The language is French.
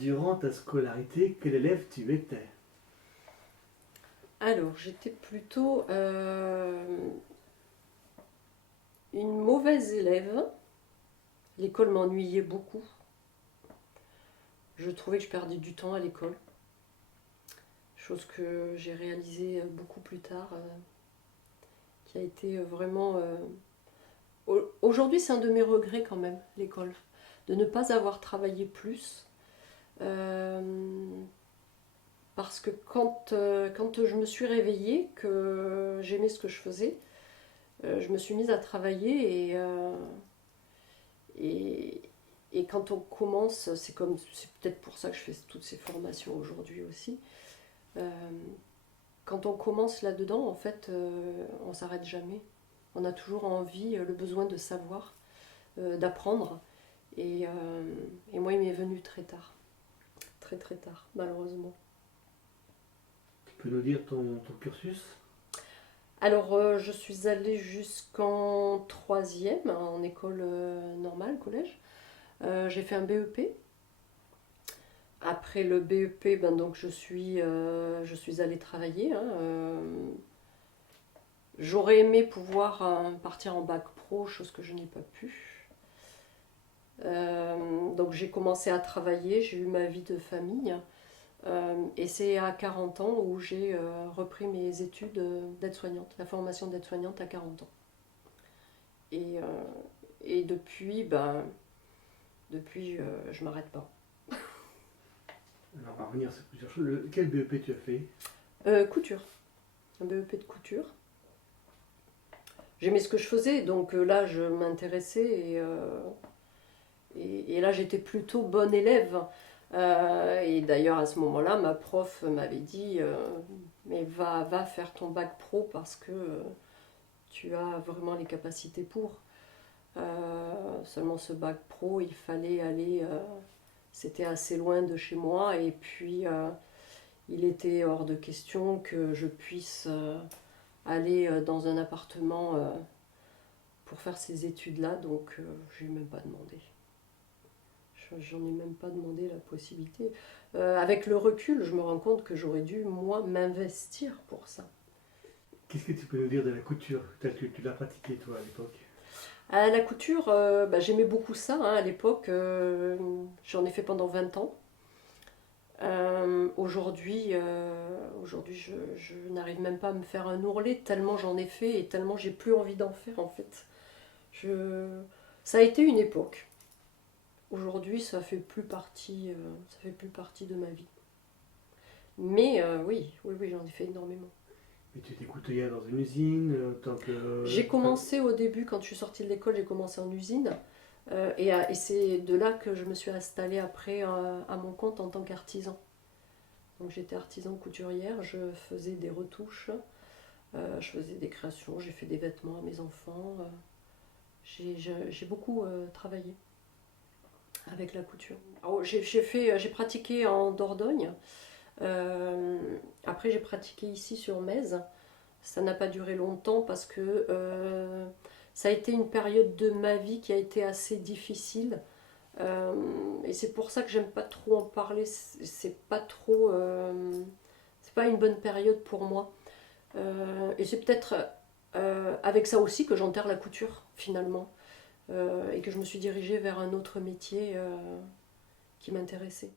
Durant ta scolarité, quel élève tu étais? Alors, j'étais plutôt une mauvaise élève. L'école m'ennuyait beaucoup. Je trouvais que je perdais du temps à l'école. Chose que j'ai réalisée beaucoup plus tard, qui a été vraiment... Aujourd'hui, c'est un de mes regrets quand même, l'école. De ne pas avoir travaillé plus. Euh, Parce que quand je me suis réveillée, que j'aimais ce que je faisais, je me suis mise à travailler et, et quand on commence, c'est peut-être pour ça que je fais toutes ces formations aujourd'hui aussi. euh, Quand on commence là-dedans, en fait, on s'arrête jamais. On a toujours envie, le besoin de savoir, d'apprendre. Et moi, il m'est venu très tard, très très tard, malheureusement. Tu peux nous dire ton cursus? Alors, je suis allée jusqu'en troisième, hein, en école normale, collège. J'ai fait un BEP. Après le BEP, ben donc je suis allée travailler, hein. J'aurais aimé pouvoir partir en bac pro, chose que je n'ai pas pu. Donc j'ai commencé à travailler, j'ai eu ma vie de famille. Et c'est à 40 ans où j'ai repris mes études d'aide-soignante, la formation d'aide-soignante à 40 ans. Et, euh, et depuis, je m'arrête pas. Alors, on va revenir sur plusieurs choses. Quel BEP tu as fait? Couture, un BEP de couture. J'aimais ce que je faisais, donc là je m'intéressais et là j'étais plutôt bonne élève. Et d'ailleurs à ce moment-là, ma prof m'avait dit mais va faire ton bac pro parce que tu as vraiment les capacités pour. Seulement ce bac pro, il fallait aller, c'était assez loin de chez moi et puis il était hors de question que je puisse aller dans un appartement pour faire ces études-là, donc je n'ai même pas demandé. J'en ai même pas demandé la possibilité. Avec le recul, je me rends compte que j'aurais dû, moi, m'investir pour ça. Qu'est-ce que tu peux nous dire de la couture telle que tu l'as pratiquée toi à l'époque? À la couture, j'aimais beaucoup ça, hein, à l'époque. J'en ai fait pendant 20 ans. Aujourd'hui, je n'arrive même pas à me faire un ourlet tellement j'en ai fait et tellement j'ai plus envie d'en faire en fait. Je... Ça a été une époque. Aujourd'hui, ça fait plus partie de ma vie. Mais oui, oui, oui, j'en ai fait énormément. Mais tu étais couturière dans une usine en tant que... J'ai commencé au début, quand je suis sortie de l'école, j'ai commencé en usine. Et c'est de là que je me suis installée après à mon compte en tant qu'artisan. Donc j'étais artisan couturière, je faisais des retouches, je faisais des créations, j'ai fait des vêtements à mes enfants. J'ai beaucoup travaillé avec la couture. Alors, j'ai pratiqué en Dordogne. Après, j'ai pratiqué ici sur Metz. Ça n'a pas duré longtemps parce que ça a été une période de ma vie qui a été assez difficile. Et c'est pour ça que j'aime pas trop en parler. C'est pas une bonne période pour moi. Et c'est peut-être avec ça aussi que j'enterre la couture finalement. Et que je me suis dirigée vers un autre métier qui m'intéressait.